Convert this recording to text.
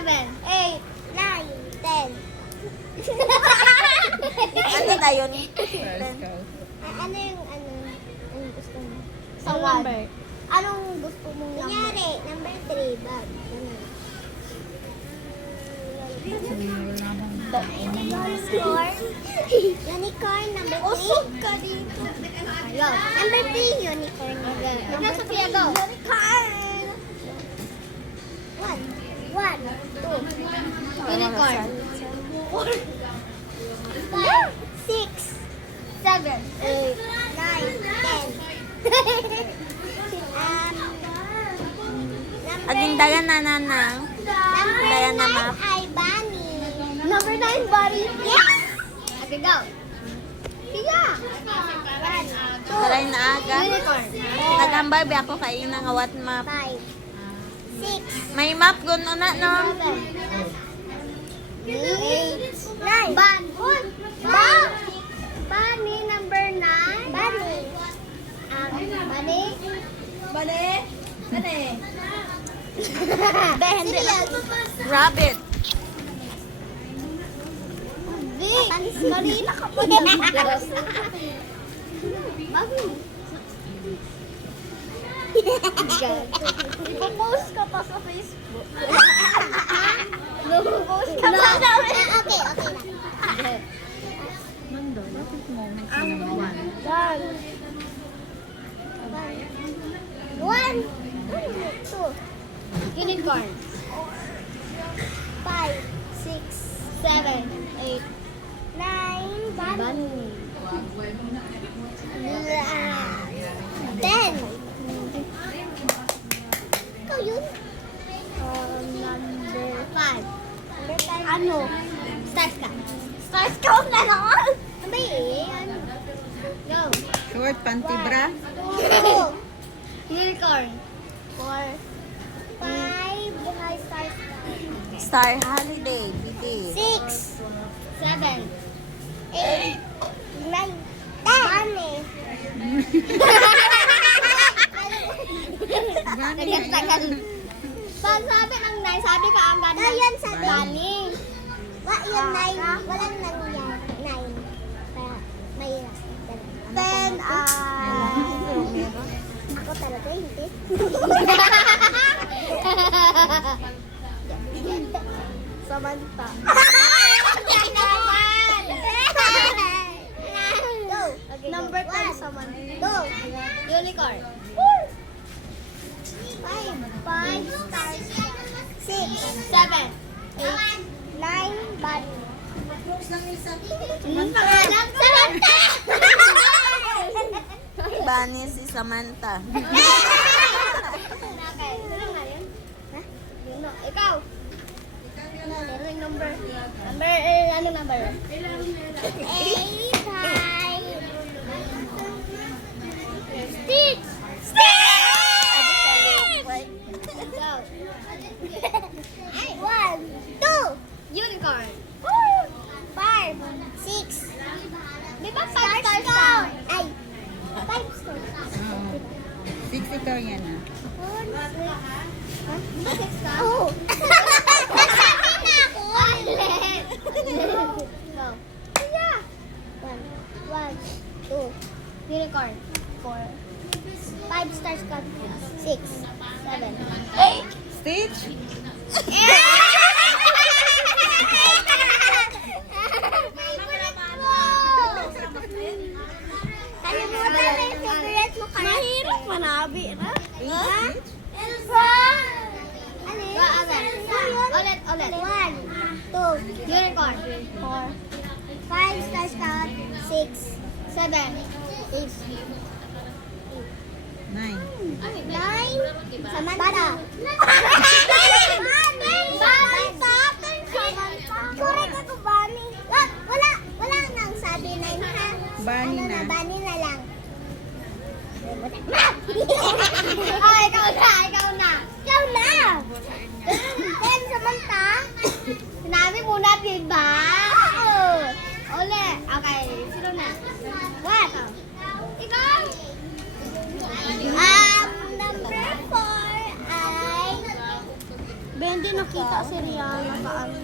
7, 8, 9, 10. Ano na yun? Ano yung anong gusto mo? Sa 1. Anong gusto mong number? Kunyari, number 3. Bag. Unicorn. Unicorn, number 3. Usok ka dito. Number 3, unicorn. Number Sophia, go. Unicorn. 1, 2. Unicorn. 5, 6, 7, 8, 9, 10. Aging dagan na nanang. Number Dayan na 9 map. ay bunny. Number 9, bunny. Yes! Okay, go. Higa. 1, 2, Taray na aga. unicorn. Nagambay ba ako kay nang awat map. 5, 6, May map guno na no. 7, 8, 9. Bunny, number 9. Bunny. Bunny. Bale? Ano eh? Hindi. Rabbit. Hindi. Kanina ka pa. Bago. Ipo-post ka pa sa Facebook. Ipo-post ka pa sa Okay, okay na. One, two, unicorn. 5, 6, 7, 8, 9, bunny. 10. Ikaw yun? Number 5. Number 5. Ano? Stars ka. Stars ka na naman. Ano eh? Ano? Go. Short panty bra? 2. Unicorn. 4. 5. Buhay stars ka. Star Holiday. Bidi. 6, 7, 8, 9, 10. Bunny. Tagal. Pag sabi ng 9, sabi ka ang ganda. Yan sa bunny. Yung 9, walang nangyari. 9. Kaya mahirap. 10, ako talaga hindi. Samantha. Go. Number 10, Samantha. Go. Unicorn. 5, 6, 7, 8, 9, bunny. Samantha! Bunny si Samantha. Okay, sino na yun? Ha? Yun na. Ikaw. Ano yung number? Ano number? 8, 5. Stitch! Stitch! Go. 1, 2. Unicorn. 5, 6. Di ba 5 stars ka? Ay, 5 stars. 6 ikaw yan ah. Oh. Nasabi na ako. Go. Yeah. 1, 2. Unicorn. 4. 5 stars ka. 6, 7, 8. Stitch? Kalimutan na yung favorite mo kaya. Mahirap manabi na. Ha? Ano yun? Ulit. 1, 2. Unicorn. 4. 5 stars ka. 6, 7, 8. 9. 9. Samantha. Correct ako, Bunny. Wala nang sabi 9 ha. Bunny na. Bunny na lang. Ay, ikaw na. Then, Samantha. Sinabi mo na, diba? Oo. Uli. Okay, sino na? What? Ikaw? Number 4 ay Ben, di nakita si Rihanna paano.